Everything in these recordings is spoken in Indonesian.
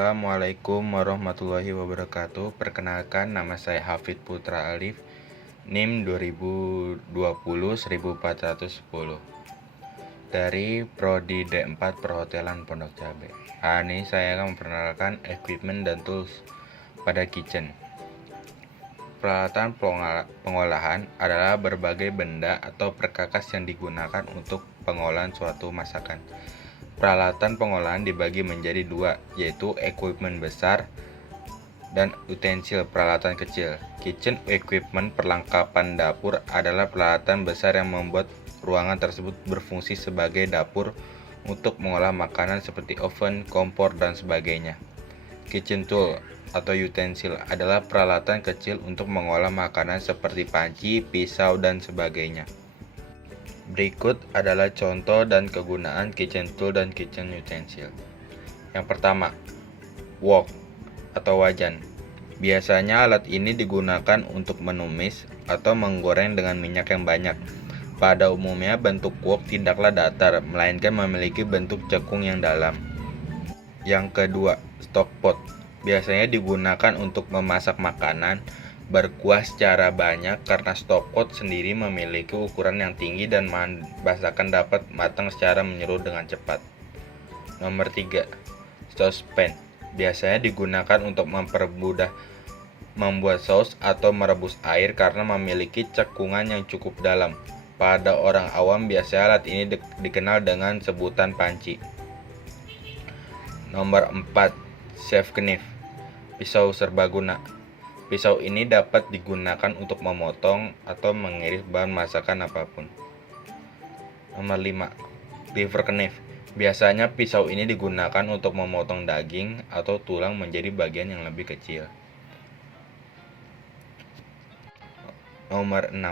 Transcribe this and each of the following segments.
Assalamualaikum warahmatullahi wabarakatuh. Perkenalkan, nama saya Hafid Putra Alif, NIM 2020-1410 dari Prodi D4 Perhotelan Pondok Cabe. Hari ini saya akan memperkenalkan equipment dan tools pada kitchen. Peralatan pengolahan adalah berbagai benda atau perkakas yang digunakan untuk pengolahan suatu masakan. Peralatan pengolahan dibagi menjadi dua, yaitu equipment besar dan utensil peralatan kecil. Kitchen equipment, perlengkapan dapur, adalah peralatan besar yang membuat ruangan tersebut berfungsi sebagai dapur untuk mengolah makanan seperti oven, kompor, dan sebagainya. Kitchen tool atau utensil adalah peralatan kecil untuk mengolah makanan seperti panci, pisau, dan sebagainya. Berikut adalah contoh dan kegunaan kitchen tool dan kitchen utensil. Yang pertama, wok atau wajan. Biasanya alat ini digunakan untuk menumis atau menggoreng dengan minyak yang banyak. Pada umumnya bentuk wok tidaklah datar, melainkan memiliki bentuk cekung yang dalam. Yang kedua, stockpot. Biasanya digunakan untuk memasak makanan berkuah secara banyak karena stockpot sendiri memiliki ukuran yang tinggi dan masakan dapat matang secara menyeluruh dengan cepat. Nomor 3, saucepan. Biasanya digunakan untuk mempermudah membuat saus atau merebus air karena memiliki cekungan yang cukup dalam. Pada orang awam biasanya alat ini dikenal dengan sebutan panci. Nomor 4, chef knife. Pisau serbaguna. Pisau ini dapat digunakan untuk memotong atau mengiris bahan masakan apapun. Nomor 5, liver knife. Biasanya pisau ini digunakan untuk memotong daging atau tulang menjadi bagian yang lebih kecil. Nomor 6,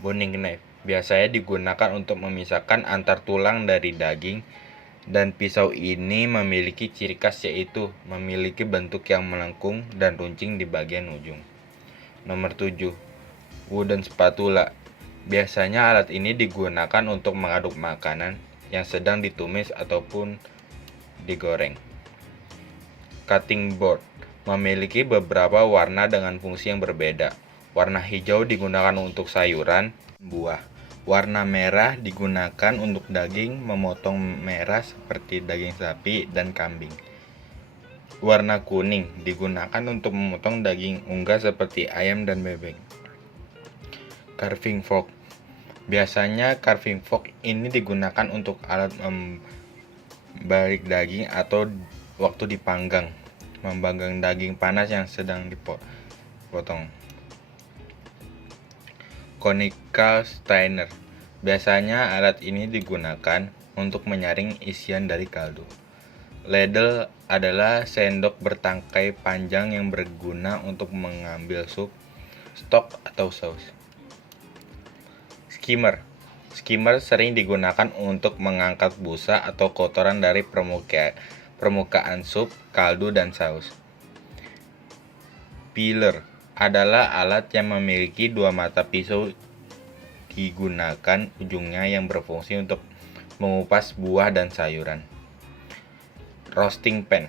boning knife. Biasanya digunakan untuk memisahkan antar tulang dari daging, dan pisau ini memiliki ciri khas, yaitu memiliki bentuk yang melengkung dan runcing di bagian ujung. Nomor 7, wooden spatula. Biasanya alat ini digunakan untuk mengaduk makanan yang sedang ditumis ataupun digoreng. Cutting board memiliki beberapa warna dengan fungsi yang berbeda. Warna hijau digunakan untuk sayuran, buah. Warna merah digunakan untuk daging, memotong merah seperti daging sapi dan kambing. Warna kuning digunakan untuk memotong daging unggas seperti ayam dan bebek. Carving fork. Biasanya carving fork ini digunakan untuk alat membalik daging atau waktu dipanggang, membanggang daging panas yang sedang dipotong. Conical strainer. Biasanya alat ini digunakan untuk menyaring isian dari kaldu. Ladle adalah sendok bertangkai panjang yang berguna untuk mengambil sup, stok, atau saus. Skimmer. Skimmer sering digunakan untuk mengangkat busa atau kotoran dari permukaan sup, kaldu, dan saus. Peeler adalah alat yang memiliki dua mata pisau, digunakan ujungnya yang berfungsi untuk mengupas buah dan sayuran. Roasting pan.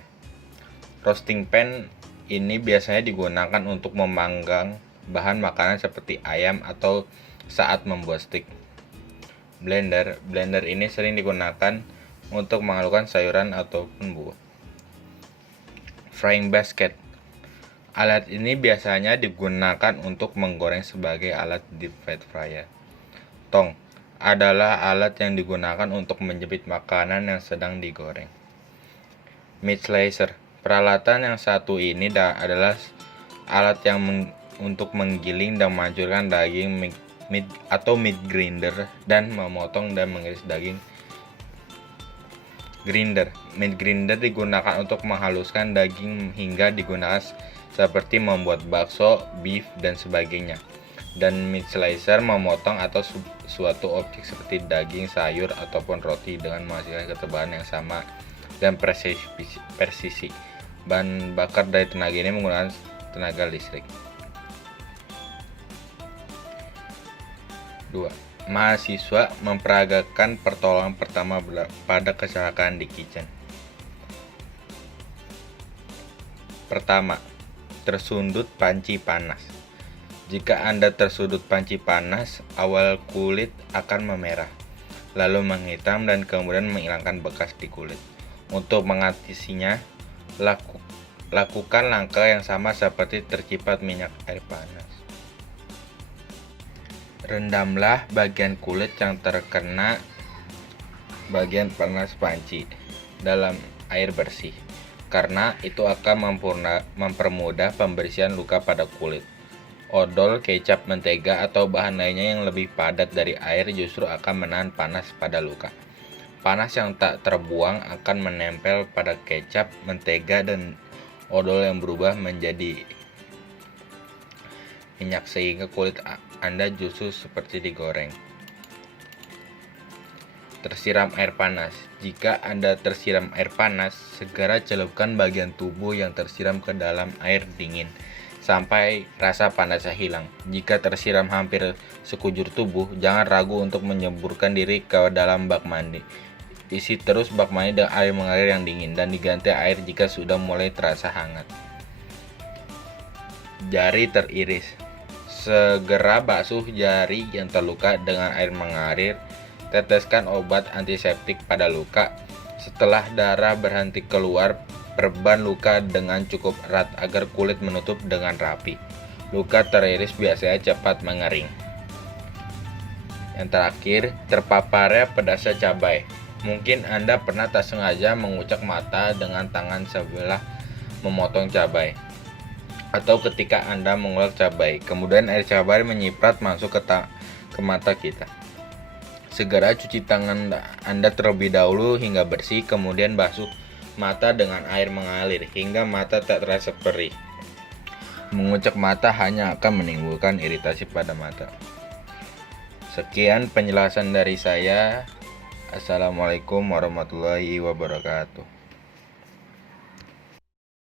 Roasting pan ini biasanya digunakan untuk memanggang bahan makanan seperti ayam atau saat membuat steak. Blender. Blender ini sering digunakan untuk menghaluskan sayuran ataupun buah. Frying basket. Alat ini biasanya digunakan untuk menggoreng sebagai alat deep fat fryer. Tong adalah alat yang digunakan untuk menjepit makanan yang sedang digoreng. Meat slicer. Peralatan yang satu ini adalah alat yang untuk menggiling dan menghancurkan daging, meat atau meat grinder, dan memotong dan mengiris daging. Grinder. Meat grinder digunakan untuk menghaluskan daging hingga digunakan seperti membuat bakso, beef, dan sebagainya. Dan meat slicer memotong atau suatu objek seperti daging, sayur, ataupun roti dengan menghasilkan ketebalan yang sama dan presisi. Bahan bakar dari tenaga ini menggunakan tenaga listrik. 2. Mahasiswa memperagakan pertolongan pertama pada kecelakaan di kitchen. Pertama, tersundut panci panas. Jika Anda tersudut panci panas, awal kulit akan memerah, lalu menghitam dan kemudian menghilangkan bekas di kulit. Untuk mengatasinya, lakukan langkah yang sama seperti tercipat minyak air panas. Rendamlah bagian kulit yang terkena bagian panas panci dalam air bersih, karena itu akan mempermudah pembersihan luka pada kulit. Odol, kecap, mentega, atau bahan lainnya yang lebih padat dari air justru akan menahan panas pada luka. Panas yang tak terbuang akan menempel pada kecap, mentega, dan odol yang berubah menjadi minyak sehingga kulit Anda justru seperti digoreng. Tersiram air panas. Jika Anda tersiram air panas, segera celupkan bagian tubuh yang tersiram ke dalam air dingin sampai rasa panasnya hilang. Jika tersiram hampir sekujur tubuh, jangan ragu untuk menyemburkan diri ke dalam bak mandi. Isi terus bak mandi dengan air mengalir yang dingin dan diganti air jika sudah mulai terasa hangat. Jari teriris. Segera basuh jari yang terluka dengan air mengalir. Teteskan obat antiseptik pada luka. Setelah darah berhenti keluar, perban luka dengan cukup erat agar kulit menutup dengan rapi. Luka teriris biasanya cepat mengering. Yang terakhir, terpaparnya pedasnya cabai. Mungkin Anda pernah tak sengaja mengucek mata dengan tangan sebelah memotong cabai. Atau ketika Anda mengulek cabai, kemudian air cabai menyiprat masuk ke mata kita. Segera cuci tangan Anda terlebih dahulu hingga bersih, kemudian basuh mata dengan air mengalir hingga mata tak terasa perih. Mengucek mata hanya akan menimbulkan iritasi pada mata. Sekian penjelasan dari saya. Assalamualaikum warahmatullahi wabarakatuh.